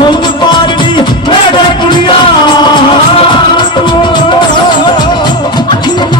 home.